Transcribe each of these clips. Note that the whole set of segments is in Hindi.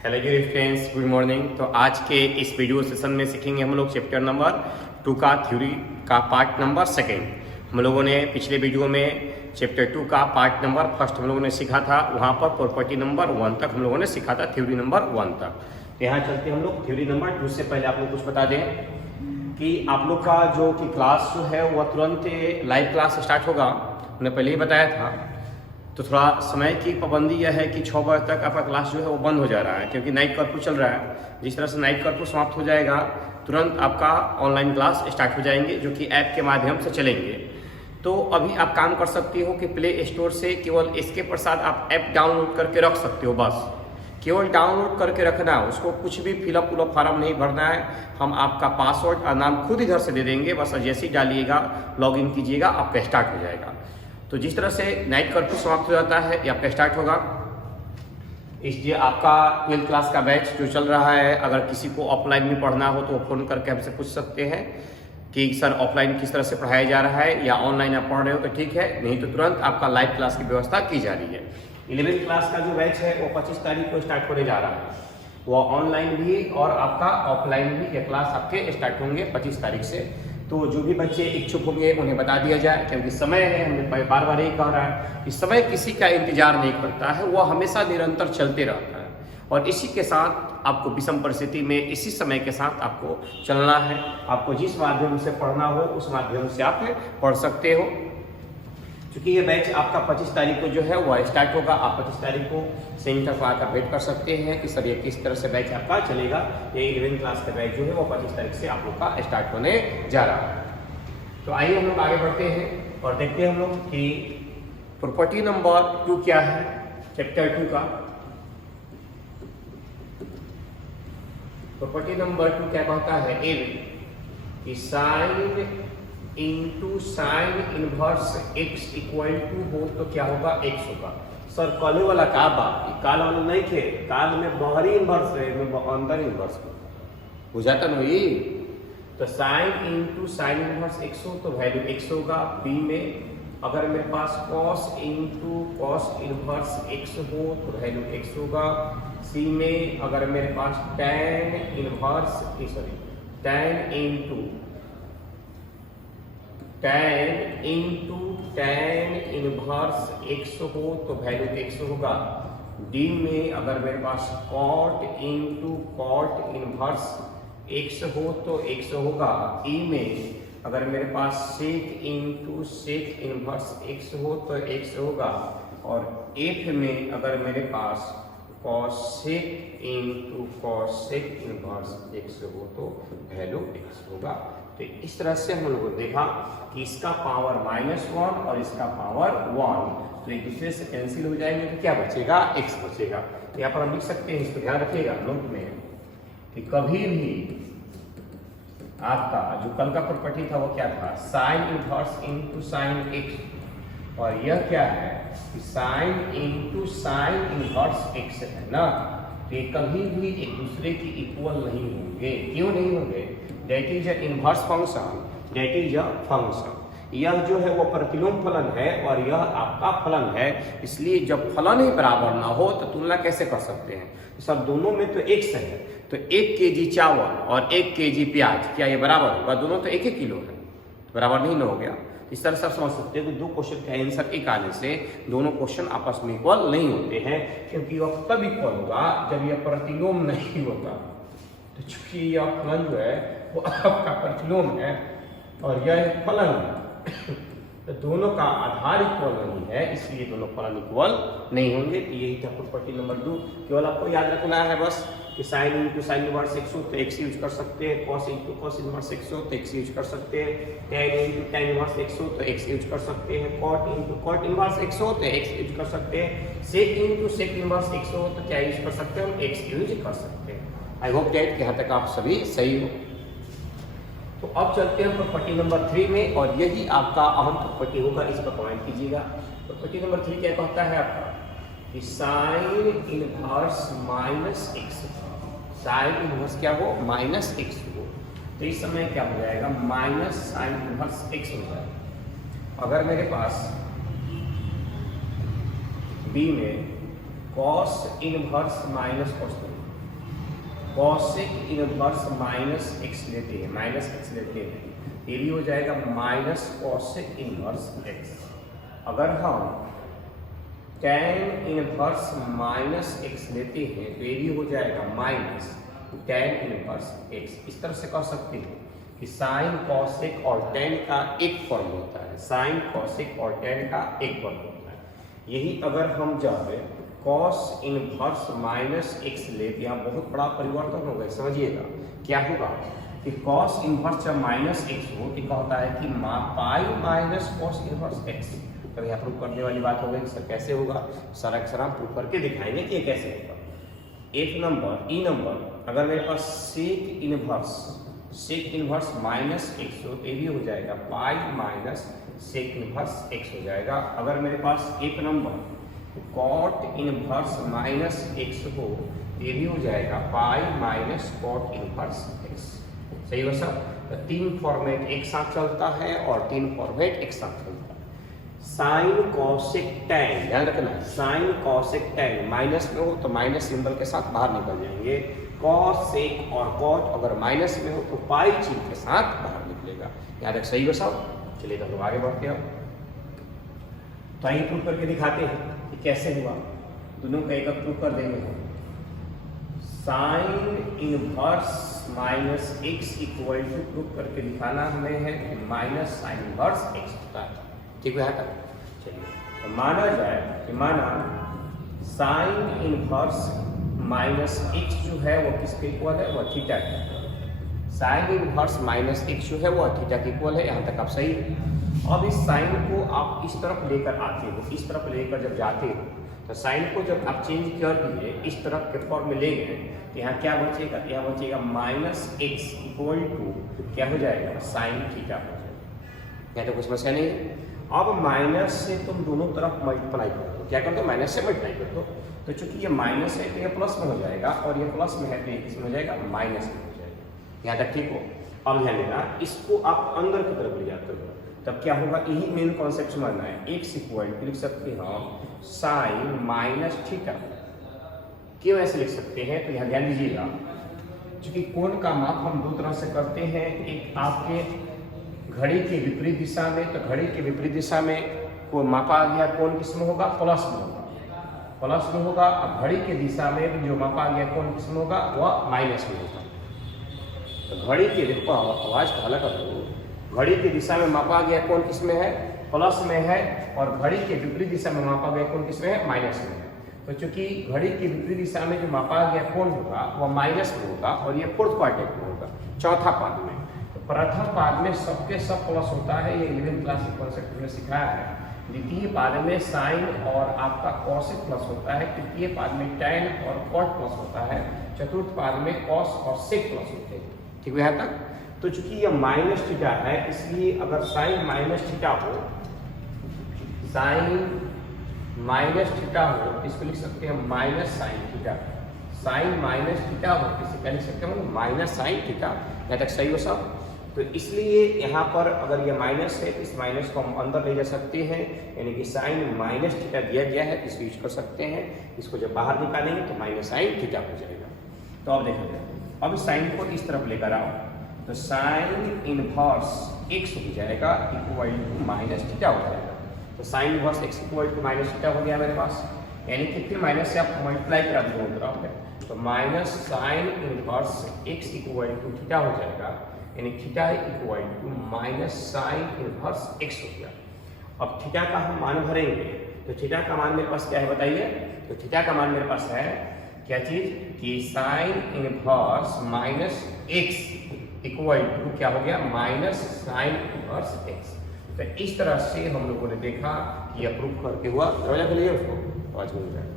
Hello dear friends, good morning. तो आज के इस वीडियो सेशन में सीखेंगे हम लोग चैप्टर नंबर 2 का थ्योरी का पार्ट नंबर 2। हम लोगों ने पिछले वीडियो में चैप्टर 2 का पार्ट नंबर 1 हम लोगों ने सीखा था। वहाँ पर प्रॉपर्टी नंबर 1 तक हम लोगों ने सीखा था, थ्योरी नंबर 1 तक। तो यहाँ चलते हम लोग थ्योरी नंबर 2 से पहले आप लोग कुछ बता दें कि आप लोग का जो कि क्लास जो है वह तुरंत लाइव क्लास स्टार्ट होगा। हमने पहले ही बताया था। तो थोड़ा समय की पाबंदी यह है कि 6 बजे तक आपका क्लास जो है वो बंद हो जा रहा है, क्योंकि नाइट कर्फ्यू चल रहा है। जिस तरह से नाइट कर्फ्यू समाप्त हो जाएगा, तुरंत आपका ऑनलाइन क्लास स्टार्ट हो जाएंगे, जो कि ऐप के माध्यम से चलेंगे। तो अभी आप काम कर सकती हो कि प्ले स्टोर से केवल इसके प्रसाद आप ऐप डाउनलोड करके रख सकते हो। बस केवल डाउनलोड करके रखना है, उसको कुछ भी फिलअप फॉर्म नहीं भरना है। हम आपका पासवर्ड और नाम खुद इधर से दे देंगे, बस जैसे ही डालिएगा लॉगिन कीजिएगा, आपका स्टार्ट हो जाएगा। तो जिस तरह से नाइट कर्फ्यू समाप्त हो जाता है या आपका स्टार्ट होगा, इसलिए आपका 12th क्लास का बैच जो चल रहा है, अगर किसी को ऑफलाइन में पढ़ना हो तो वो फ़ोन करके हमसे पूछ सकते हैं कि सर ऑफलाइन किस तरह से पढ़ाया जा रहा है, या ऑनलाइन आप पढ़ रहे हो तो ठीक है, नहीं तो तुरंत आपका लाइव क्लास की व्यवस्था की जा रही है। 11th क्लास का जो बैच है वो 25 तारीख को स्टार्ट होने जा रहा है। वो ऑनलाइन भी और आपका ऑफलाइन भी ये क्लास आपके स्टार्ट होंगे 25 तारीख से। तो जो भी बच्चे इच्छुक होंगे उन्हें बता दिया जाए, क्योंकि समय है, हमने बार बार यही कह रहा है कि समय किसी का इंतजार नहीं करता है, वह हमेशा निरंतर चलते रहता है। और इसी के साथ आपको विषम परिस्थिति में इसी समय के साथ आपको चलना है। आपको जिस माध्यम से पढ़ना हो उस माध्यम से आप पढ़ सकते हो। क्योंकि ये बैच आपका 25 तारीख को जो है वह स्टार्ट होगा। आप 25 तारीख को सेंटर पर आकर वेट कर सकते हैं कि सर ये किस तरह से बैच आपका चलेगा। ये 11th क्लास का बैच जो है वो 25 तारीख से आप लोग का स्टार्ट होने जा रहा है। तो आइए हम लोग आगे बढ़ते हैं और देखते हैं हम लोग कि प्रॉपर्टी नंबर 2 क्या है चैप्टर 2 का। प्रॉपर्टी नंबर 2 क्या कहता है, कि sine into sine inverse x equal to हो तो क्या होगा, एक्स होगा। सर काले वाला का बात, काल वाला नहीं थे, काल में बाहरी इनवर्स है, अंदर इनवर्स बुझाता नहीं। तो sine into sine inverse x हो तो वैल्यू एक्स होगा। बी में अगर मेरे पास cos into cos inverse x हो तो वैल्यू एक्स होगा। सी में अगर मेरे पास tan inverse tan into tan inverse x हो तो वैल्यू एक्स होगा। डी में अगर मेरे पास cot into cot inverse x हो तो एक्स होगा। ई में अगर मेरे पास sec into sec inverse x हो तो एक्स होगा। और एफ में अगर मेरे पास cosec into cosec inverse x हो तो वैल्यू एक्स होगा। तो इस तरह से हम लोगों ने देखा कि इसका पावर -1 और इसका पावर 1 तो एक दूसरे से कैंसिल हो जाएंगे, तो क्या बचेगा, x बचेगा। तो यहाँ पर हम लिख सकते हैं, इसको ध्यान रखिएगा नोट में, कि कभी भी आपका जो कल का प्रॉपर्टी था वो क्या था, sine inverse into sine x, और यह क्या है कि sine into sine inverse x है ना। तो ये कभी भी एक दूसरे की इक्वल नहीं होंगे। क्यों नहीं होंगे, that is a inverse function, that is a function. यह जो है वो प्रतिलोम फलन है और यह आपका फलन है। इसलिए जब फलन ही बराबर ना हो तो तुलना कैसे कर सकते हैं। तो सब दोनों में तो x है, तो 1 kg चावल और 1 kg प्याज, क्या ये बराबर होगा? दोनों तो 1 किलो है, तो बराबर नहीं ना हो गया। इस तरह से आप समझ सकते हैं कि 2 क्वेश्चन का आंसर एक आने से दोनों क्वेश्चन आपस में इक्वल नहीं होते हैं, क्योंकि वह तब इक्वल होगा जब यह प्रतिलोम नहीं होता। तो चूंकि यह फलन जो है वो आपका प्रतिलोम है और यह फलन है, तो दोनों का आधार इक्वल नहीं है, इसलिए दोनों फलन इक्वल नहीं होंगे। तो यही था प्रॉपर्टी नंबर 2। केवल आपको याद रखना है बस कि sine into sine inverse x हो तो एक्स यूज कर सकते हैं, cos into cos inverse x हो तो एक्स यूज कर सकते हैं, tan into tan inverse x हो तो एक्स यूज कर सकते हैं, cot into cot inverse x हो तो एक्स यूज कर सकते हैं, sec into sec inverse x हो तो क्या यूज कर सकते हैं, एक्स यूज कर सकते हैं। आई होप दैट यहाँ तक आप सभी सही हो। तो अब चलते हैं प्रॉपर्टी नंबर 3 में, और यही आपका अहम प्रॉपर्टी होगा, इस पर कमेंट कीजिएगा। प्रॉपर्टी नंबर 3 क्या कहता है आपका, कि sine inverse minus x, sine inverse क्या हो, -x हो, तो इस समय क्या हो जाएगा, माइनस साइन इनवर्स x हो जाएगा। अगर मेरे पास बी में cos inverse minus cos, cosec inverse minus x लेते हैं, माइनस एक्स लेते हैं, ये भी हो जाएगा माइनस कॉसेक इनवर्स एक्स। अगर हम tan इनवर्स माइनस एक्स लेते हैं तो ये भी हो जाएगा माइनस tan इनवर्स एक्स। इस तरह से कर सकते हैं कि साइन कॉसेक और tan का एक फॉर्म होता है, साइन कॉसेक और tan का एक फॉर्म होता है। यही अगर हम जब कॉस इनवर्स माइनस एक्स लेते हैं, बहुत बड़ा परिवर्तन होगा, समझिएगा क्या होगा कि कॉस इनवर्स जब माइनस एक्स हो तो क्या होता है कि पाई माइनस कॉस इनवर्स एक्स। तो यहाँ प्रूफ करने वाली बात हो गई सर कैसे होगा, सर अक्सर हम प्रूफ करके दिखाएंगे कि ये कैसे होगा। एक नंबर ई नंबर अगर मेरे पास सेक इनवर्स माइनस एक्स हो तो ये भी हो जाएगा pi minus sec inverse x हो जाएगा। अगर मेरे पास एक number cot inverse minus x हो तो ये भी हो जाएगा pi minus cot inverse x. सही हो सब? तो तीन फॉर्मेट एक साथ चलता है और तीन फॉर्मेट एक साथ चलता है। साइन कॉसेक टैन, ध्यान रखना, साइन कॉसेक टैन माइनस में हो तो माइनस सिंबल के साथ बाहर निकल जाएंगे। कॉस सेक और कॉट अगर माइनस में हो तो पाई चिन्ह के साथ बाहर निकलेगा। याद रख, सही हो सब? चलिए तो लोग आगे बढ़ते हैं। तो आइए प्रूफ करके दिखाते हैं कि कैसे हुआ, दोनों का एक प्रूफ कर देंगे हम। Sine inverse minus x equal to proof करके दिखाना हमें है कि माइनस साइन इनवर्स एक्स होता है। ठीक है, चलिए तो माना जाए कि माना साइन इनवर्स माइनस एक्स जो है वो किसके इक्वल है, वो थीटा के। साइन इनवर्स माइनस एक्स जो है वो थीटा के इक्वल है, यहाँ तक आप सही है। अब इस साइन को आप इस तरफ लेकर आते हो, इस तरफ लेकर जब जाते हो तो साइन को जब आप चेंज कर दिए इस तरफ के फॉर्म में ले गए तो यहाँ क्या बचेगा, यहाँ बचेगा माइनस एक्स इक्वल टू क्या हो जाएगा, साइन थीटा हो जाएगा। यहाँ तो कुछ समस्या नहीं है। अब माइनस से तुम दोनों तरफ मल्टीप्लाई कर दो, क्या कर दो, माइनस से मल्टीप्लाई कर दो। तो चूंकि ये माइनस है तो ये प्लस में हो जाएगा और ये प्लस में है तो ये किसमें हो जाएगा, माइनस में हो जाएगा। यहाँ तक ठीक हो? अब ध्यान देना, इसको आप अंदर की तरफ ले जाते हो तब क्या होगा, यही मेन कॉन्सेप्ट समझना है। एक्स इक्वल लिख सकते हैं हम साइन माइनस थीटा। क्यों ऐसे लिख सकते हैं तो यहाँ ध्यान दीजिएगा, चूंकि कोण का माप हम दो तरह से करते हैं। एक आपके घड़ी के विपरीत दिशा में, तो घड़ी के विपरीत दिशा में को मापा गया कोण किसमें होगा, प्लस में होगा, प्लस में होगा। अब घड़ी के दिशा में जो मापा गया कोण किसमें होगा, वह माइनस में होगा। तो घड़ी के, देखो आवाज का अलग करो, घड़ी की दिशा में मापा गया कोण किसमें है, प्लस में है, और घड़ी के विपरीत दिशा में मापा गया कोण किसमें है, माइनस में है। तो चूंकि घड़ी की विपरीत दिशा में जो मापा गया कोण होगा वह माइनस में होगा और ये फोर्थ क्वाड्रेंट में होगा, चौथा पाद में। तो प्रथम पाद में सबके सब प्लस होता है, ये 11th क्लास के कॉन्सेप्ट में सिखाया है। द्वितीय पाद में साइन और आपका कॉसेक प्लस होता है, तृतीय पाद में टैन और कॉट प्लस होता है, चतुर्थ पाद में कॉस और सेक प्लस होते हैं। ठीक है यहाँ तक? तो चूंकि ये माइनस थीटा है इसलिए अगर साइन माइनस थीटा हो, साइन माइनस थीटा हो इसको लिख सकते हैं minus sine theta. Sine minus theta हो इसे क्या लिख सकते हैं, माइनस साइन थीटा। यहाँ तक सही हो सब? तो इसलिए यहाँ पर अगर ये माइनस है तो इस माइनस को हम अंदर ले जा सकते हैं, यानी कि साइन माइनस थीटा दिया गया है, इसको यूज कर सकते हैं। इसको जब बाहर निकालेंगे तो माइनस साइन थीटा हो जाएगा। तो अब देखिए, अब साइन को इस तरफ लेकर आओ तो साइन इनवर्स एक्स हो जाएगा इक्वल टू माइनस थीटा हो जाएगा। तो sine inverse x equal to minus theta हो गया मेरे पास, यानी कि फिर माइनस से आप मल्टीप्लाई करा दो दोनों तरफ में, तो minus sine inverse x equal to theta हो जाएगा, यानी theta equal to minus sine inverse x हो गया। अब थीटा का हम मान भरेंगे तो थीटा का मान मेरे पास क्या है बताइए? तो थीटा का मान मेरे पास है क्या चीज कि sine inverse minus x equal to क्या हो गया, माइनस साइन इनवर्स एक्स। तो इस तरह से हम लोगों ने देखा कि यह प्रूफ करके हुआ। दरवाजा खोलिए उसको, आवाज मिल जाए।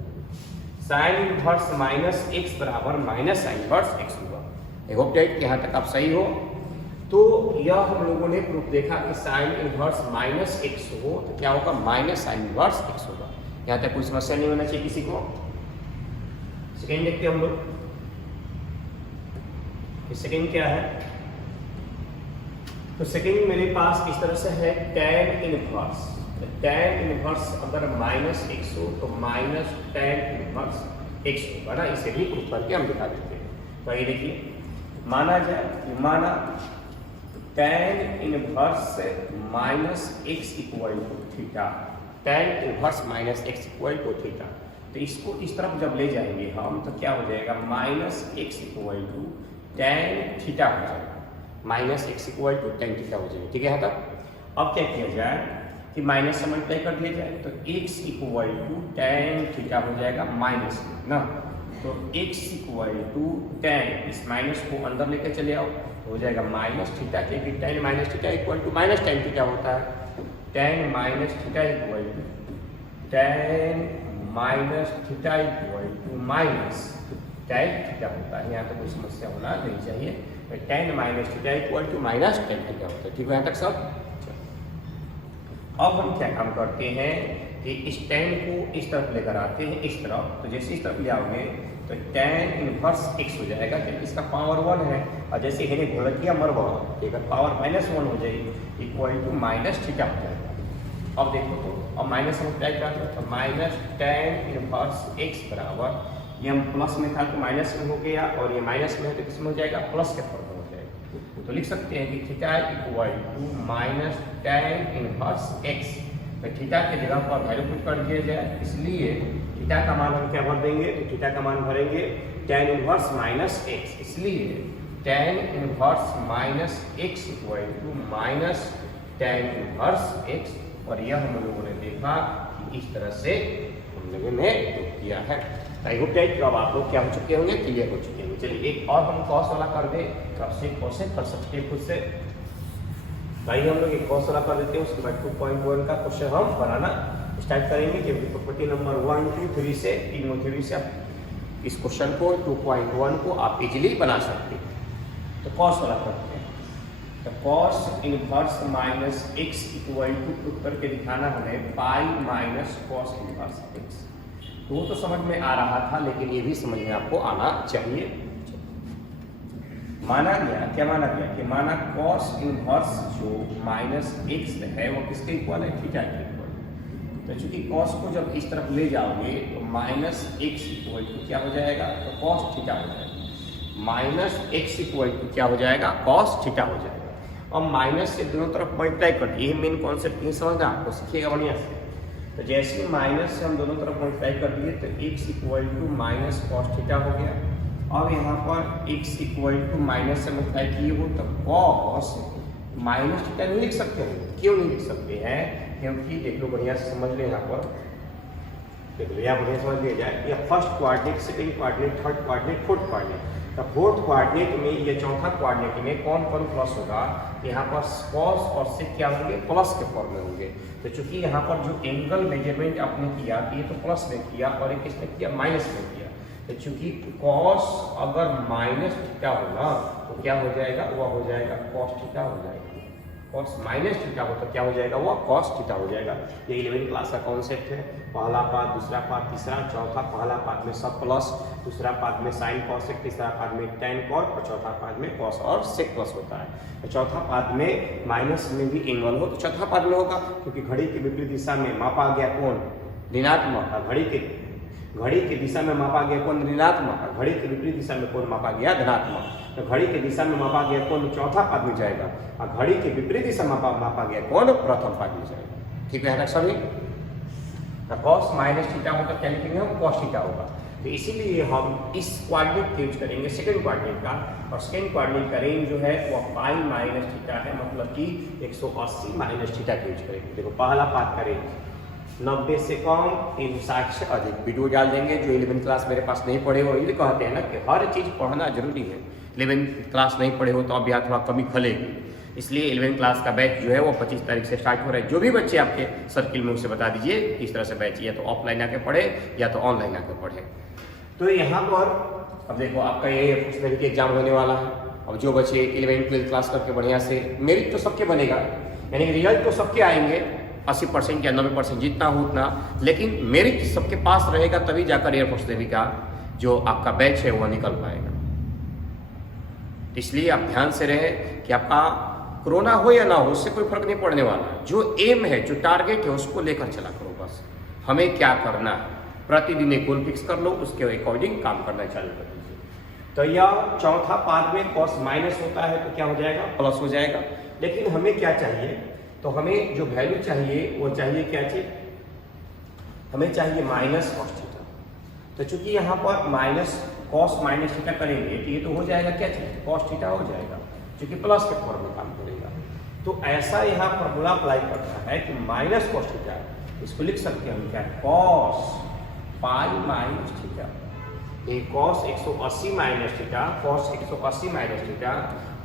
साइन इनवर्स माइनस एक्स बराबर माइनस साइन इनवर्स एक्स हुआ। आई होप दैट यहाँ तक आप सही हो। तो यह हम लोगों ने प्रूफ देखा कि साइन इनवर्स माइनस एक्स हो तो क्या होगा, माइनस साइन इनवर्स एक्स होगा। यहाँ तक कोई समस्या नहीं होना चाहिए किसी को। सेकेंड देखते हैं हम लोग, सेकेंड क्या है। तो सेकेंड मेरे पास इस तरह से है टैन इनवर्स। टैन इनवर्स अगर माइनस एक्स हो तो माइनस टैन इनवर्स एक्स होगा ना, इसे भी प्रूफ करके हम दिखा देते हैं। तो ये देखिए माना जाए कि माना tan inverse minus x equal to theta, tan inverse minus x equal to theta. तो इसको इस तरफ जब ले जाएंगे हम तो क्या हो जाएगा minus x equal to tan theta हो जाएगा, minus x equal to tan theta हो जाएगा। ठीक है यहाँ तक। अब क्या किया जाए कि माइनस से मल्टीप्लाई कर दिया जाए तो x equal to tan theta हो जाएगा माइनस में ना, तो x इक्वल टू tan, इस माइनस को अंदर लेकर चले आओ हो जाएगा माइनस थीटा, क्योंकि tan minus theta equal to minus tan theta होता है। tan minus theta equal to tan minus theta equal to minus tan theta होता है। यहाँ तो कोई समस्या होना नहीं चाहिए। tan minus theta equal to minus tan theta होता है। ठीक है यहाँ तक सब। अब हम क्या काम करते हैं कि इस tan को इस तरफ लेकर आते हैं, इस तरफ। तो जैसे इस तरफ ले आओगे तो tan इनवर्स x हो जाएगा, क्योंकि इसका पावर 1 है, और जैसे मैंने घोड़ा किया मरवा, अगर पावर माइनस 1 हो जाएगी इक्वल टू माइनस थीटा हो जाएगा। अब देखो तो अब माइनस हम क्या करते हैं तो माइनस tan इनवर्स x बराबर, ये हम प्लस में था तो माइनस में हो गया, और ये माइनस में है तो किसमें हो जाएगा प्लस के फॉर्म में हो जाएगा। तो लिख सकते हैं कि theta equal to minus tan inverse x। तो थीटा के जगह पर वैल्यू पुट कर दिया जाए, इसलिए थीटा का मान हम क्या भर देंगे तो थीटा का मान भरेंगे tan इनवर्स माइनस x, इसलिए tan inverse minus x equal to minus tan inverse x। और यह हम लोगों ने देखा कि इस तरह से हम लोगों ने किया है। आई होप दैट अब आप लोग क्या हो चुके होंगे, क्लियर हो चुके होंगे। चलिए एक और हम कॉस वाला कर दे, कॉसेक कॉसेक कर सकते हैं खुद से। भाई हम लोग एक कॉस वाला कर देते हैं, उसके बाद 2.1 का क्वेश्चन हम बनाना स्टार्ट करेंगे, क्योंकि प्रॉपर्टी नंबर 1, 2, 3 से तीनों थ्योरी से आप इस क्वेश्चन को 2.1 को आप इजीली बना सकते हैं। तो कॉस वाला करते हैं। तो cos inverse minus x equal to put करके दिखाना हमें pi minus cos inverse x. तो वो तो समझ में आ रहा था, लेकिन ये भी समझ में आपको आना चाहिए। माना गया, क्या माना गया कि माना कॉस इनवर्स जो माइनस एक्स है वो किसके इक्वल है, थीटा के इक्वल। तो चूंकि कॉस को जब इस तरफ ले जाओगे तो माइनस एक्स इक्वल टू क्या हो जाएगा तो कॉस थीटा हो जाएगा, माइनस एक्स इक्वल टू क्या हो जाएगा कॉस थीटा हो जाएगा। और माइनस से दोनों तरफ मल्टीप्लाई कर दिए, ये मेन कॉन्सेप्ट नहीं समझना, आपको सीखिएगा बढ़िया से। तो जैसे माइनस से हम दोनों तरफ मल्टीप्लाई कर दिए तो x equal to minus cos theta हो गया। अब यहाँ पर x इक्वल टू माइनस से मल्टीप्लाई किए हो तो कॉस माइनस थीटा नहीं लिख सकते हैं। क्यों नहीं लिख सकते हैं, क्योंकि देख लो बढ़िया से समझ ले, यहाँ पर देख लो यहाँ बढ़िया समझ लिया जाए, या first quadrant, second quadrant, third quadrant, fourth quadrant. तो फोर्थ क्वाड्रेंट में या चौथा क्वाड्रेंट में कौन कौन प्लस होगा, यहाँ पर कॉस और सेक क्या होंगे प्लस के फॉर्म में होंगे। तो चूंकि यहाँ पर जो एंगल मेजरमेंट आपने किया ये तो प्लस में किया और एक किसने किया माइनस में किया। तो चूंकि कॉस अगर माइनस थीटा होगा तो क्या हो जाएगा, वह हो जाएगा कॉस थीटा हो जाएगा। कॉस माइनस थीटा हो तो क्या हो जाएगा, वह कॉस थीटा हो जाएगा। ये 11वीं क्लास का कॉन्सेप्ट है। पहला पार्ट, दूसरा पार्ट, तीसरा, चौथा। पहला पार्ट में सब प्लस, दूसरा पार्ट में साइन कॉस सेक, तीसरा पार्ट में tan कॉस, और चौथा पार्ट में कॉस और सेक प्लस होता है। तो चौथा पार्ट में माइनस में भी एंगल हो तो चौथा पार्ट में होगा, क्योंकि घड़ी के विपरीत दिशा में मापा गया कोण ऋणात्मक, घड़ी के दिशा में मापा गया कोण ऋणात्मक, घड़ी के विपरीत दिशा में कोण मापा गया धनात्मक। तो घड़ी के दिशा में मापा गया कोण चौथा पाद में जाएगा, और घड़ी के विपरीत दिशा मापा गया कोण प्रथम पाद में जाएगा। ठीक है सभी। तो कॉस माइनस थीटा हो तो क्या लिखेंगे हम, कॉस थीटा होगा। तो इसीलिए हम इस क्वाड्रेंट यूज करेंगे सेकंड क्वाड्रेंट का, और सेकंड क्वाड्रेंट का रेंज जो है वो पाई माइनस थीटा है, मतलब कि 180 माइनस थीटा का यूज करेंगे। देखो पहला पाद का रेंज 90 से कम, 360 से अधिक। वीडियो डाल देंगे जो 11वीं क्लास मेरे पास नहीं पढ़े हो, ये कहते हैं ना कि हर चीज़ पढ़ना जरूरी है। 11वीं क्लास नहीं पढ़े हो तो अब यहाँ थोड़ा कमी खलेगी, इसलिए 11वीं क्लास का बैच जो है वो 25 तारीख से स्टार्ट हो रहा है। जो भी बच्चे आपके सर्किल में उसे बता दीजिए किस तरह से बैच, या तो ऑफलाइन आके पढ़े या तो ऑनलाइन आके पढ़े। तो यहाँ पर अब देखो आपका ये फर्स्ट के एग्जाम होने वाला है। अब जो बच्चे 11वीं 12वीं क्लास करके बढ़िया से, मेरिट तो सबके बनेगा, यानी रिजल्ट तो सबके आएंगे 80% या 90% जितना हो उतना, लेकिन मेरिट सबके पास रहेगा तभी जाकर एयरफोर्स नेवी का जो आपका बैच है वो निकल पाएगा। इसलिए आप ध्यान से रहे कि आपका कोरोना हो या ना हो उससे कोई फर्क नहीं पड़ने वाला। जो एम है, जो टारगेट है उसको लेकर चला करो। बस हमें क्या करना है, प्रतिदिन एक गोल फिक्स कर लो, उसके अकॉर्डिंग काम करना चालू कर दीजिए। तो यह चौथा पाद में कॉस माइनस होता है तो क्या हो जाएगा, प्लस हो जाएगा। लेकिन हमें क्या चाहिए, तो हमें जो वैल्यू चाहिए वो चाहिए क्या चीज, हमें चाहिए माइनस कॉस थीटा। तो चूंकि यहाँ पर माइनस कॉस माइनस थीटा करेंगे तो ये तो हो जाएगा क्या चीज, कॉस थीटा हो जाएगा, क्योंकि प्लस के फॉर्म में काम करेगा। तो ऐसा यहाँ फॉर्मूला अप्लाई करता है कि माइनस कॉस थीटा, इसको लिख सकते हैं हम क्या, कॉस पाई माइनस थीटा। ये cos 180 minus theta, cos 180 minus theta,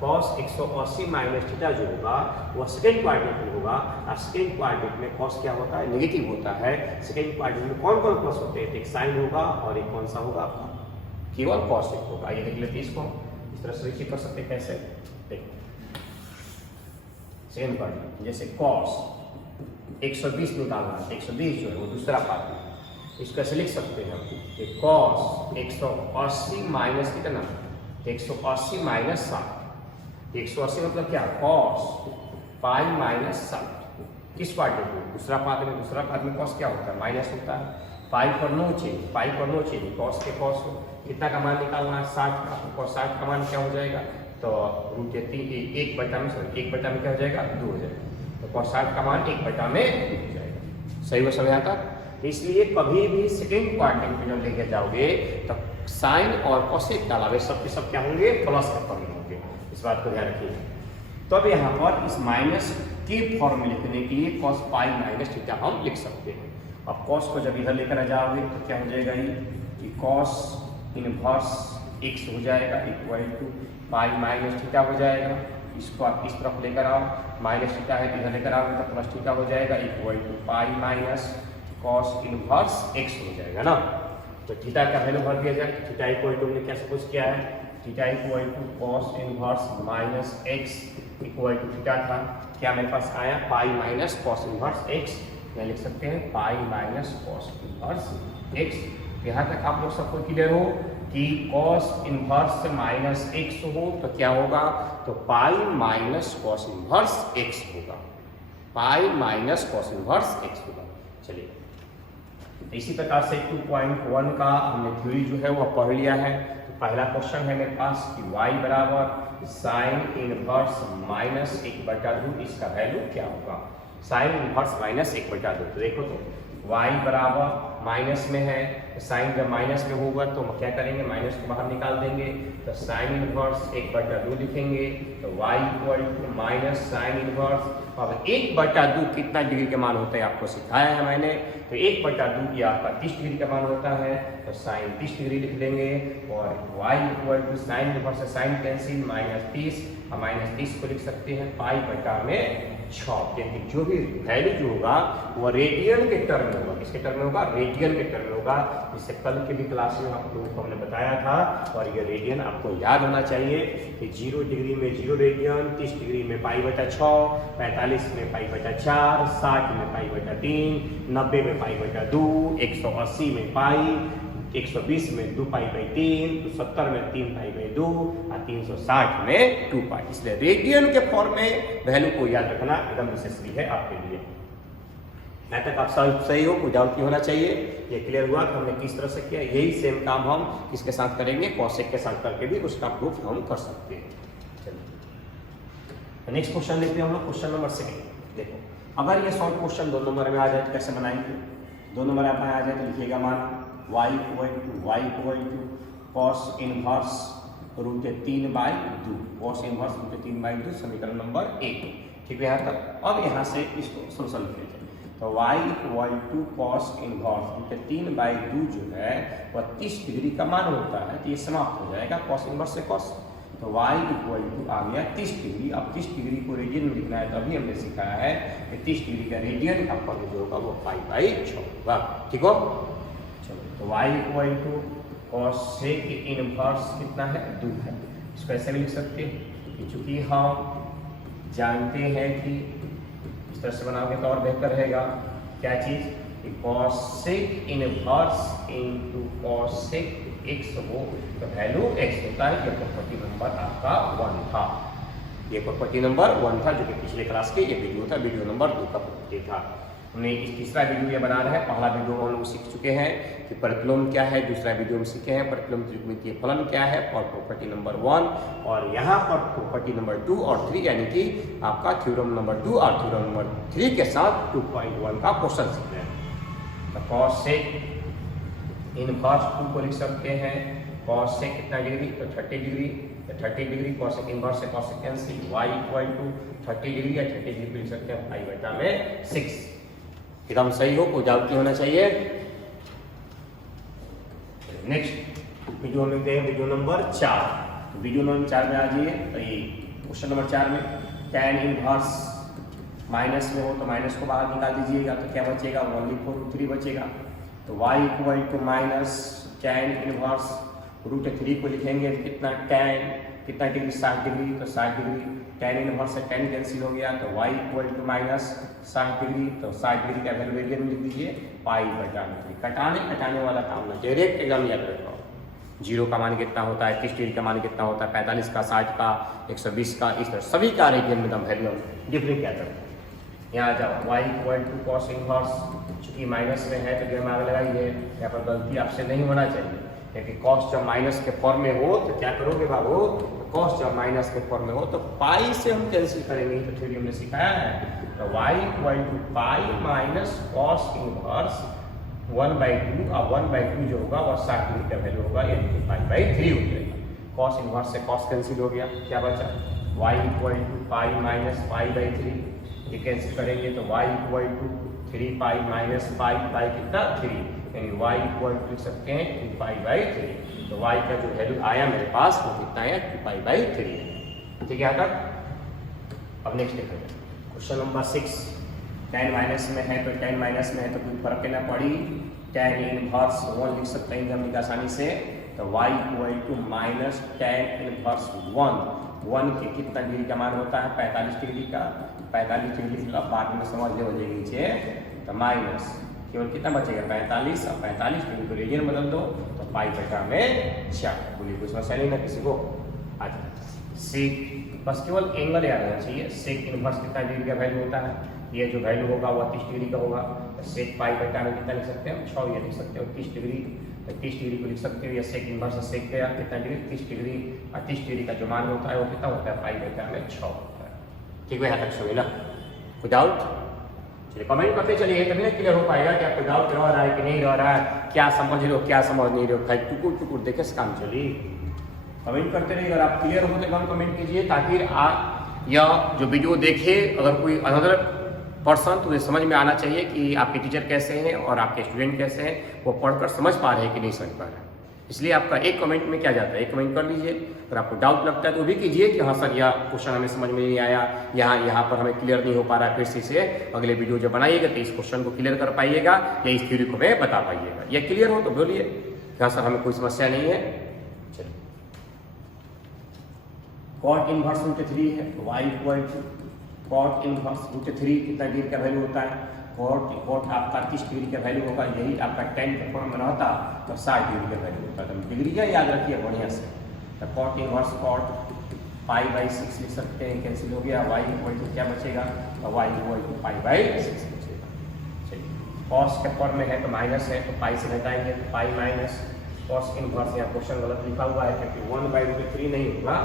cos 180 minus theta जो होगा वो सेकेंड क्वाड्रेंट में होगा। और सेकेंड क्वाड्रेंट में कॉस क्या होता है, नेगेटिव होता है। सेकेंड क्वाड्रेंट में कौन कौन प्लस होते हैं, एक साइन होगा और एक कौन सा होगा आपका, केवल कॉस एक होगा। ये देख लेते हैं, इसको इस तरह से लिख कर सकते हैं, कैसे देखो सेकेंड क्वाड्रेंट, जैसे कॉस 120 निकालना है, 120 जो है वो दूसरा पार्ट है, इसको ऐसे लिख सकते हैं हम कि कॉस 180 माइनस कितना, 180 माइनस 60। 180 मतलब क्या, कॉस पाई माइनस 60। किस पार्ट में, दूसरा पार्ट में। दूसरा पार्ट में कॉस क्या होता है, माइनस होता है। पाई पर नो चेंज, पाई पर नो चेंज, कॉस के कॉस हो। कितना का मान निकालना है, 60 का। कॉस 60 का मान क्या हो जाएगा, तो रूट 1 बटा में, सॉरी 1 बटा में क्या हो जाएगा, 2 हो जाएगा। तो कॉस 60 का मान 1 बटा में 2 हो जाएगा। सही हो समय आता। इसलिए कभी भी सेकेंड क्वाड्रेंट में जब लेके जाओगे तो साइन और कोसेक के अलावा सब के सब क्या होंगे, प्लस के फॉर्म में होंगे। इस बात को ध्यान रखिए। तो अब यहाँ पर इस माइनस के फॉर्म में लिखने के लिए कॉस पाई माइनस थीटा हम लिख सकते हैं। अब कॉस को जब इधर लेकर आ जाओगे तो क्या हो जाएगा, ये कि कॉस इनवर्स x हो जाएगा equal to pi minus theta हो जाएगा। इसको आप इस तरफ लेकर आओ, माइनस थीटा है तो इधर लेकर आओगे तो प्लस थीटा हो जाएगा equal to pi minus cos inverse x हो जाएगा ना। तो थीटा का वैल्यू भर दिया जाए, थीटा इक्वल टू हमने क्या सपोज किया है, theta equal to cos inverse minus x equal to theta था, क्या मेरे पास आया, pi minus cos inverse x। क्या लिख सकते हैं, pi minus cos inverse x। यहाँ तक आप लोग सबको क्लियर हो कि कॉस इनवर्स माइनस x हो तो क्या होगा, तो पाई माइनस कॉस इनवर्स x होगा, पाई माइनस कॉस इनवर्स x होगा। चलिए इसी प्रकार से 2.1 का हमने थ्योरी जो है वो पढ़ लिया है। तो पहला क्वेश्चन है मेरे पास कि y बराबर साइन इनवर्स माइनस 1/2, इसका वैल्यू क्या होगा, साइन इनवर्स माइनस 1/2। तो देखो तो y बराबर माइनस में है, साइन जब माइनस में होगा तो हम क्या करेंगे, माइनस को बाहर निकाल देंगे, तो साइन इनवर्स 1/2 लिखेंगे। तो y equal to minus sine inverse, अब 1/2 कितना डिग्री का मान होता है आपको सिखाया है मैंने। तो 1/2 की आपका 30 डिग्री का मान होता है, तो साइन 30 डिग्री लिख देंगे। और y equal to sine inverse से साइन कैंसिल माइनस 30, और माइनस 30 को लिख सकते हैं पाई बटा में 6। क्योंकि जो भी वैल्यू जो होगा वो रेडियन के टर्म में होगा, किसके टर्म में होगा, रेडियन के टर्म में होगा। इससे कल के भी क्लास में आप लोगों को हमने बताया था। और ये रेडियन आपको याद होना चाहिए कि 0 डिग्री में 0 रेडियन, 30 डिग्री में पाई बटा 6, 45 में पाई बटा 4, 60 में पाई बटा 3, 90 में पाई बटा 2, 180 में पाई, 120 में 2 पाई बाई 3, 70 में 3 पाई बाई 2 और 360 में 2 पाई। इसलिए रेडियन के फॉर्म में वैल्यू को याद रखना एकदम नेसेसरी है आपके लिए। यहाँ तक आप सब सही हो, कोई डाउट नहीं होना चाहिए। ये क्लियर हुआ कि हमने किस तरह से किया। यही सेम काम हम किसके साथ करेंगे, कॉसेक के साथ करके भी उसका प्रूफ हम कर सकते हैं। चलिए नेक्स्ट क्वेश्चन लेते हैं हम लोग, क्वेश्चन नंबर 2। देखो अगर ये शॉर्ट क्वेश्चन 2 नंबर में आ जाए तो कैसे बनाएंगे। 2 नंबर आप आ जाए तो लिखिएगा मान y equal to cos inverse √3/2, cos inverse √3/2 समीकरण नंबर 1। ठीक है यहाँ तक। अब यहाँ से इसको सोल्यूशन लिख लीजिए। तो y equal to cos inverse √3/2 जो है वह 30 डिग्री का मान होता है, तो ये समाप्त हो जाएगा कॉस इनवर्स से कॉस। तो y इक्वल टू आ गया 30 डिग्री। अब 30 डिग्री को रेडियन में लिखना है, तो अभी हमने सिखाया है कि 30 डिग्री का रेडियन आपका जो होगा वो पाई/6 होगा। ठीक हो, चलो तो y equal to cosec inverse कितना है, 2 है। इसको ऐसे भी लिख सकते हैं कि चूंकि हम जानते हैं कि इस तरह से बनाओगे तो और बेहतर रहेगा। क्या चीज़ कि cosec inverse into cosec x हो तो वैल्यू x होता है। ये प्रॉपर्टी नंबर आपका 1 था, ये प्रॉपर्टी नंबर 1 था जो कि पिछले क्लास के ये वीडियो था, वीडियो नंबर 2 का प्रॉपर्टी था। हमने इस तीसरा वीडियो ये बना रहे हैं। पहला वीडियो हम लोग सीख चुके हैं कि प्रतिलोम क्या है, दूसरा वीडियो में सीखे हैं प्रतिलोम त्रिकोणमितीय फलन क्या है और प्रॉपर्टी नंबर 1, और यहाँ पर प्रॉपर्टी नंबर 2 और 3 यानी कि आपका थ्योरम नंबर 2 और थ्योरम नंबर 3 के साथ 2.1 का क्वेश्चन सीख रहे हैं। तो cos sec इनवर्स 2 को लिख सकते हैं। cos sec कितना डिग्री, तो 30 डिग्री, तो 30 डिग्री cos sec इनवर्स से cos sec cancel, y equal to 30 degree या 30 डिग्री लिख सकते हैं 5/6। एकदम सही हो, कोई डाउट नहीं होना चाहिए। नेक्स्ट वीडियो में देखते हैं वीडियो नंबर 4। वीडियो नंबर 4 में आ जाइए। तो ये क्वेश्चन नंबर 4 में tan इनवर्स माइनस में हो तो माइनस को बाहर निकाल दीजिएगा, तो क्या बचेगा, 1/√3 बचेगा। तो y equal to minus tan inverse √3 को लिखेंगे कितना tan कितना डिग्री, 60 डिग्री, तो 60 डिग्री tan इनवर्स से tan कैंसिल हो गया, तो y equal to minus 60 degree, तो 60 डिग्री का वैल्यू एरिया में लिख दीजिए π/3। कटाने वाला काम ना, डायरेक्ट एकदम याद रखो। 0 का मान कितना होता है, 30 डिग्री का मान कितना होता है, 45 का, 60 का, 120 का, इस तरह सभी का रेडियन में एकदम वैल्यू डिफरेंट क्या करते हैं। यहाँ आ जाओ y equal to cos inverse, चूंकि माइनस में है तो जो आगे लगाइए, यहाँ पर गलती आपसे नहीं होना चाहिए, क्योंकि cos जब माइनस के फॉर्म में हो तो क्या करोगे बाबू, cos जब माइनस के फॉर्म में हो तो पाई से हम कैंसिल करेंगे, तो थ्योरी हमने सिखाया है। तो y equal to pi minus cos inverse 1/2, और 1/2 जो होगा वह 60 डिग्री का वैल्यू होगा, यानी कि π/3 हो जाएगा। cos इनवर्स से cos कैंसिल हो गया, क्या बचा, y equal to pi minus π/3, ये कैंसिल करेंगे तो y इक्वल टू 3π माइनस π कितना 3, यानी y इक्वल टू लिख सकते हैं 2π/3। तो y का जो वैल्यू आया मेरे पास वो कितना है, 2π/3 है। ठीक है तक। अब नेक्स्ट देखेंगे क्वेश्चन नंबर 6। tan माइनस में है तो tan माइनस में है तो कोई फर्क ना पड़ी, tan इनवर्स 1 लिख सकते हैं हम आसानी से। तो y equal to minus tan inverse 1 के कितना डिग्री का मान होता है, 45 डिग्री का। 45 डिग्री का बाद में समझ ले हो जाएगी नीचे, तो माइनस केवल कितना बचेगा 45, और 45 डिग्री को रेडियन बदल दो तो π/4। बोलिए कोई समस्या नहीं ना किसी को। अच्छा सेक, बस केवल एंगल याद रहना चाहिए। सेक इनवर्स कितना डिग्री का वैल्यू होता है, ये जो वैल्यू होगा वो 30 डिग्री का होगा। तो सेक π/4 में कितना लिख सकते हैं, 6 ये लिख सकते हो 30 डिग्री, तो 30 डिग्री को लिख सकते हो। या सेक इनवर्स सेक गया कितना डिग्री, 30 डिग्री, और 30 डिग्री का जो मान होता है वो कितना होता है, π/4 में 6 होता है। ठीक है, यहाँ तक समझ ना, कोई डाउट, चलिए कमेंट करते चलिए, तभी ना क्लियर हो पाएगा कि आपको डाउट रह रहा है कि नहीं रह रहा है, क्या समझ रहे हो क्या समझ नहीं रहे हो। भाई टुकुर देखे से काम चलिए, कमेंट करते रहिए। अगर आप क्लियर हो तो एकदम कमेंट कीजिए, ताकि आप यह जो वीडियो देखे अगर कोई अनदर पर्सन तो ये समझ में आना चाहिए कि आपके टीचर कैसे हैं और आपके स्टूडेंट कैसे हैं, वो पढ़कर समझ पा रहे हैं कि नहीं समझ पा रहे हैं। इसलिए आपका एक कमेंट में क्या जाता है, एक कमेंट कर लीजिए। अगर आपको डाउट लगता है तो वो भी कीजिए कि हाँ सर यह क्वेश्चन हमें समझ में नहीं आया, यहाँ पर हमें क्लियर नहीं हो पा रहा है, फिर से अगले वीडियो जब बनाइएगा तो इस क्वेश्चन को क्लियर कर पाइएगा या इस थ्योरी को हमें बता पाइएगा। यह क्लियर हो तो बोलिए हाँ सर हमें कोई समस्या नहीं है। चलिए cot इनवर्स √3 है, तो y equal to cot inverse √3 कितना डिग्री का वैल्यू होता है, cot आपका 30 डिग्री का वैल्यू होगा, यही आपका tan का फॉर्म बना होता तो 60 डिग्री का वैल्यू होता है। डिग्री का याद रखिए बढ़िया से। तो cot इनवर्स cot π/6 लिख सकते हैं, कैंसिल हो गया। y इक्वल टू क्या बचेगा, तो y इक्वल टू π/6 बचेगा। चलिए cos के फॉर्म में है तो माइनस है, तो पाई से घटाएंगे तो पाई माइनस cos इनवर्स, यहाँ क्वेश्चन गलत लिखा हुआ है क्योंकि 1/√3 नहीं होगा,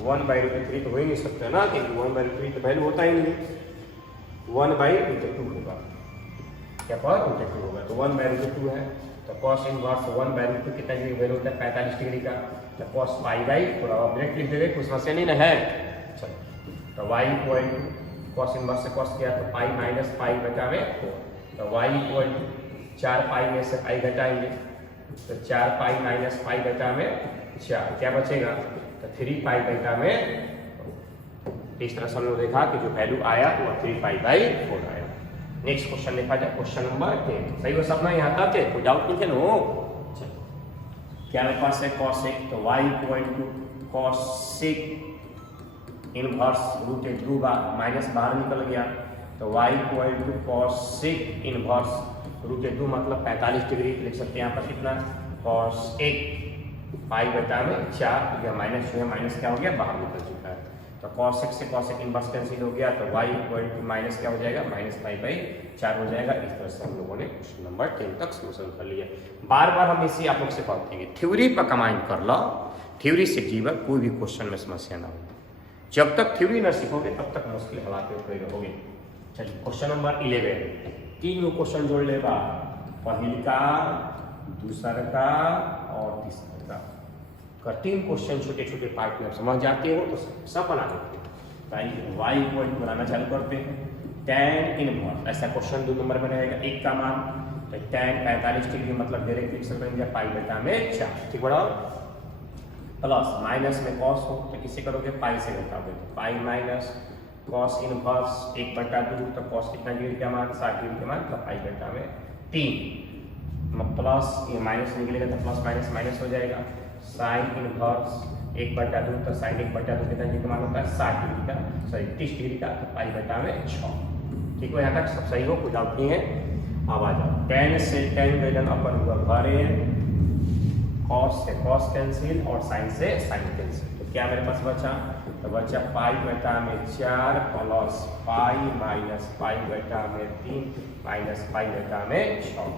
1/√3 तो हो ही नहीं सकता ना, क्योंकि 1/√3 तो वैल्यू होता ही नहीं, 1/√2 होगा, क्या पर √2 होगा, तो 1/√2 है। तो cos इनवर्स 1/√2 कितना डिग्री वैल्यू होता है, 45 डिग्री का। तो cos π/, थोड़ा डायरेक्ट लिख देंगे, कुछ समस्या नहीं ना है। चलो तो y equal to cos inverse से cos किया तो पाई माइनस π/4, तो y इक्वल टू 4π में से पाई घटाएंगे तो 4π माइनस π/4 क्या बचेगा, तो 3π/4 में। इस तरह से हम लोग देखा कि जो वैल्यू आया वो 3π/4 आया। नेक्स्ट क्वेश्चन देखा जाए, क्वेश्चन नंबर 10। सही हो सब ना, यहाँ तक है, कोई डाउट नहीं है नो। चलो क्या मेरे पास है cos sec, तो y equal to cos sec inverse √2 minus बाहर निकल गया, तो y equal to cos sec inverse √2 मतलब 45 डिग्री लिख सकते हैं। यहाँ पर कितना cos 1 π/4, यह माइनस जो है माइनस क्या हो गया, बाहर निकल चुका है। तो cos x से cos x इनवर्स कैंसिल हो गया, तो y इक्वल टू माइनस क्या हो जाएगा, -5/4 हो जाएगा। इस तरह से हम लोगों ने क्वेश्चन नंबर 10 तक सोल्यूशन कर लिया। बार बार हम इसी आप लोग से पढ़ते हैं, थ्योरी पर कमांड कर लो, थ्योरी से जीवन कोई भी क्वेश्चन में समस्या ना हो। जब तक थ्योरी न सीखोगे तब तक मुश्किल हालात में खड़े रहोगे। चलिए क्वेश्चन नंबर 11, 3 गो क्वेश्चन जोड़ लेगा, पहल का, दूसर का और तीसर का। अगर 3 क्वेश्चन छोटे छोटे पार्ट में समझ जाते हो तो सब बना लेते हैं। पहले y इक्वल टू बनाना चालू करते हैं, tan इनवर्स, ऐसा क्वेश्चन 2 नंबर में रहेगा, 1 का मान, तो tan 45 डिग्री मतलब डायरेक्ट लिख सकते हैं π/4, ठीक बड़ा, प्लस माइनस में cos हो तो किससे करोगे, पाई से घटाओगे, पाई माइनस cos इनवर्स 1/2, तो cos कितना डिग्री का मान, 60 डिग्री का मान, तो π/3, प्लस ये माइनस निकलेगा तो प्लस माइनस माइनस हो जाएगा, साइन इनवर्स 1/2, तो साइन 1/2 कितना डिग्री का मान होता है, 60 डिग्री का, सॉरी 30 डिग्री का, तो π/6। ठीक है, यहाँ तक सब सही हो, कोई डाउट नहीं है। अब आ जाओ, tan से tan गैलन अपन हुआ भरे, cos से cos कैंसिल और sin से sin कैंसिल, तो क्या मेरे पास बचा, तो बचा π/4 प्लस पाई माइनस π/3 माइनस π/6,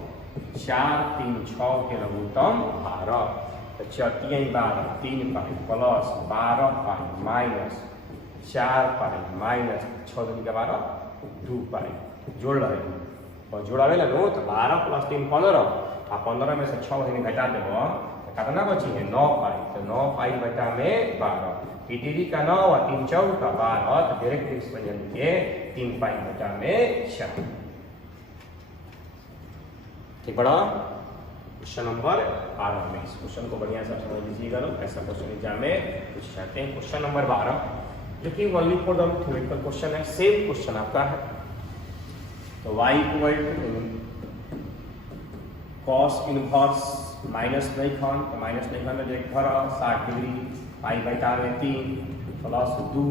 4 3 6 के लघुत्तम 12, तो 4 12, 3 pi plus 12 pi minus 4 pi minus 6 दूनी का 12, 2 पाई जोड़ रहे हैं, और जोड़ावे लगो तो 12 प्लस 3 15, आ 15 में से 6 घटा देव, कितना बची है, 9 पाई, तो 9 π/12, पीटीडी का 9 और 3 4 का 12, तो डायरेक्ट एक्सपेंशन के 3 π/4। ठीक बड़ा, क्वेश्चन नंबर 12 में इस क्वेश्चन को बढ़िया से समझ लीजिएगा लोग, ऐसा क्वेश्चन एग्जाम में पूछ जाते हैं। क्वेश्चन नंबर 12 जो कि only for the theoretical question है, सेम क्वेश्चन आपका है। तो y equal to cos inverse minus नहीं खान, तो माइनस नहीं खान में देख भरा 60 डिग्री, π/3 प्लस 2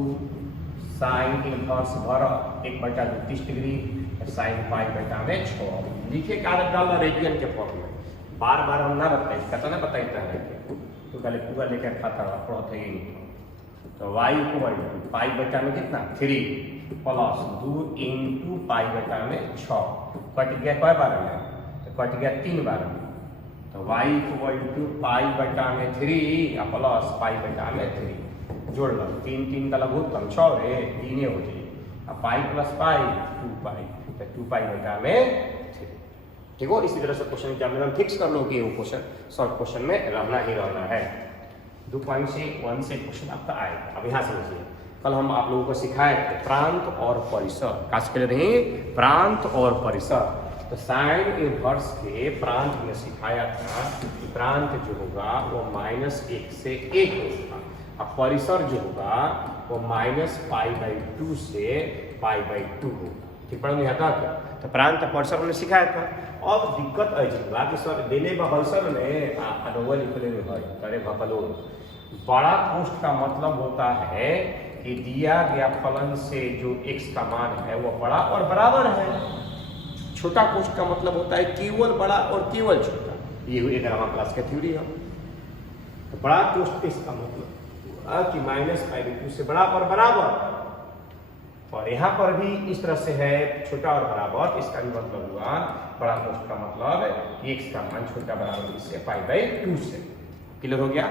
साइन इनवर्स भरा 1/2 30 डिग्री, साइन π/6 लिखे का डाल रेडियन के फॉर्म में। बार बार हम ना बताए, कितना बताइए है तो पहले पूरा लेकर खाता रहा, थोड़ा था ही नहीं। तो y इक्वल टू π/में कितना 3 प्लस 2 इंटू π/6, कट गया कै बार में, तो कट गया 3 बार में, तो y इक्वल टू π/में 3 प्लस π/3 जोड़ लो, 3 3 का लघुत्तम 6 रे 3 हो जाए, अब पाई प्लस पाई 2 पाई, तो 2 π/3। ठीक हो, इसी तरह से क्वेश्चन एग्जाम में फिक्स कर लो कि वो क्वेश्चन शॉर्ट क्वेश्चन में रहना ही रहना है। 2.1 से क्वेश्चन आपका आएगा। अब यहाँ समझिए, कल हम आप लोगों को सिखाए थे प्रांत और परिसर, खास कर रहे प्रांत और परिसर। तो साइन इनवर्स के प्रांत में सिखाया था कि प्रांत जो होगा वो -1 से 1 होगा, अब परिसर जो होगा वो -π/2 से π/2 होगा। ठीक पढ़ो यहाँ तक, तो प्रांत परिसर में सिखाया था। अब दिक्कत है कि सर देने बहलसर में अडोवल निकले में है, अरे भकलो, बड़ा कोष्ठ का मतलब होता है कि दिया गया फलन से जो x का मान है वो बड़ा और बराबर है। छोटा कोष्ठ का मतलब होता है केवल बड़ा और केवल छोटा। ये 11वां क्लास का थ्योरी है। तो बड़ा कोष्ठ इसका मतलब कि -π/2 से बड़ा और बराबर, और यहाँ पर भी इस तरह से है छोटा और बराबर, इसका भी मतलब हुआ बड़ा कोष्ठ का मतलब x का मान छोटा बराबर इससे π/2 से। क्लियर हो गया?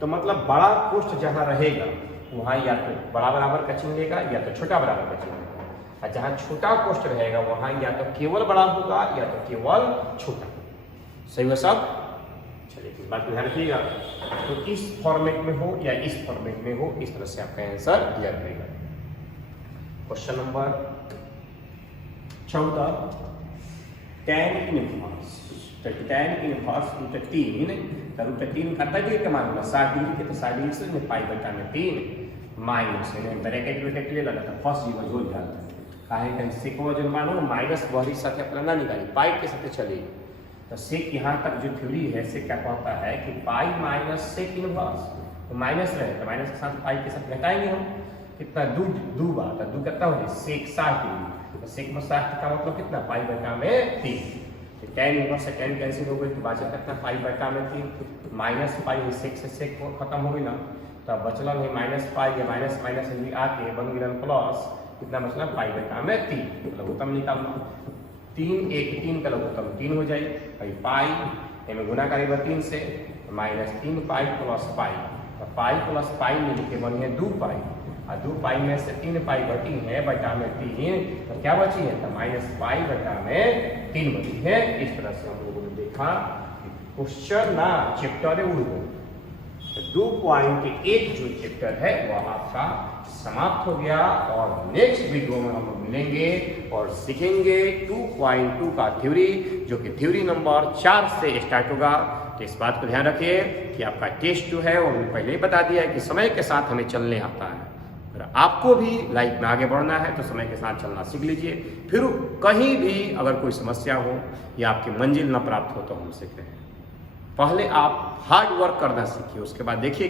तो मतलब बड़ा कोष्ठ जहाँ रहेगा वहाँ या तो बड़ा बराबर का चिन्ह लेगा या तो छोटा बराबर का चिन्ह लेगा, और जहाँ छोटा कोष्ठ रहेगा वहाँ या तो केवल बड़ा होगा या तो केवल छोटा। सही हुआ सब? चलिए इस बात को ध्यान रखिएगा। तो इस फॉर्मेट में हो या इस फॉर्मेट में हो, इस तरह से आपका आंसर दिया जाएगा। क्वेश्चन नंबर 14, tan इनवर्स, तो tan इनवर्स √3, तो √3 का तक का मान 60 डिग्री के, तो 60 डिग्री से π/3 माइनस ब्रैकेट ब्रैकेट ले लगा, तो फर्स्ट जीवन जोड़ जाता है काहे का सेक वजन मानो माइनस बहरी साथ अपना ना निकाली, पाई के साथ चली। तो सेक यहाँ तक जो थ्योरी है से क्या कहता है कि पाई माइनस सेक इनवर्स, तो माइनस रहे तो माइनस के साथ पाई के साथ घटाएंगे हम, कितना 2 बार, तो 2 कितना हो सेक 60 डिग्री, तो सेक में 60 का मतलब कितना π/3। तो tan इनवर्स से tan कैंसिल हो गई, तो बाजू कितना π/3 माइनस पाई, सेक से सेक खत्म हो गई ना, तो बचला नहीं माइनस पाई या माइनस माइनस हिंदी आके बन गिरन प्लस कितना बचला पाई बटा में 3 लघुत्तम निकालना 3 1 3 का लघुत्तम 3 हो जाए भाई पाई इनमें गुना करेगा 3 से माइनस 3 पाई प्लस पाई तो पाई प्लस पाई मिल के बनी है 2 पाई और 2 पाई में से 3 पाई बटी है बटा में 3 तो क्या बची है तो माइनस पाई बटा में 3 बची है। इस तरह से हम लोगों ने देखा क्वेश्चन ना चैप्टर है उर्दू 2.1 जो चैप्टर है वह आपका समाप्त हो गया और नेक्स्ट वीडियो में हम लोग मिलेंगे और सीखेंगे 2.2 का थ्योरी जो कि थ्योरी नंबर 4 से स्टार्ट होगा। तो इस बात को ध्यान रखिए कि आपका टेस्ट जो है वो हमने पहले ही बता दिया है कि समय के साथ हमें चलने आता है। अगर आपको भी लाइफ में आगे बढ़ना है तो समय के साथ चलना सीख लीजिए। फिर कहीं भी अगर कोई समस्या हो या आपकी मंजिल न प्राप्त हो तो हमसे कहें। पहले आप हार्ड वर्क करना सीखिए, उसके बाद देखिए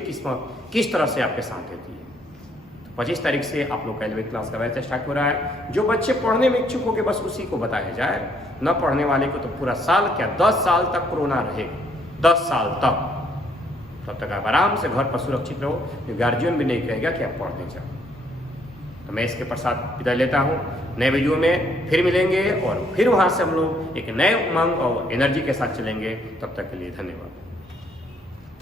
किस तरह से आपके साथ देती है। 25 तारीख से आप लोग का 11वीं क्लास का बैच स्टार्ट हो रहा है। जो बच्चे पढ़ने में इच्छुक हो के बस उसी को बताया जाए, न पढ़ने वाले को तो पूरा साल क्या 10 साल तक कोरोना रहेगा, 10 साल तक। तब तक आप आराम से घर पर सुरक्षित रहो, गार्जियन भी नहीं कहेगा कि आप पढ़ने जाओ। तो मैं इसके पश्चात विदाई लेता हूँ। नए वीडियो में फिर मिलेंगे और फिर वहाँ से हम लोग एक नए उमंग और एनर्जी के साथ चलेंगे। तब तक के लिए धन्यवाद।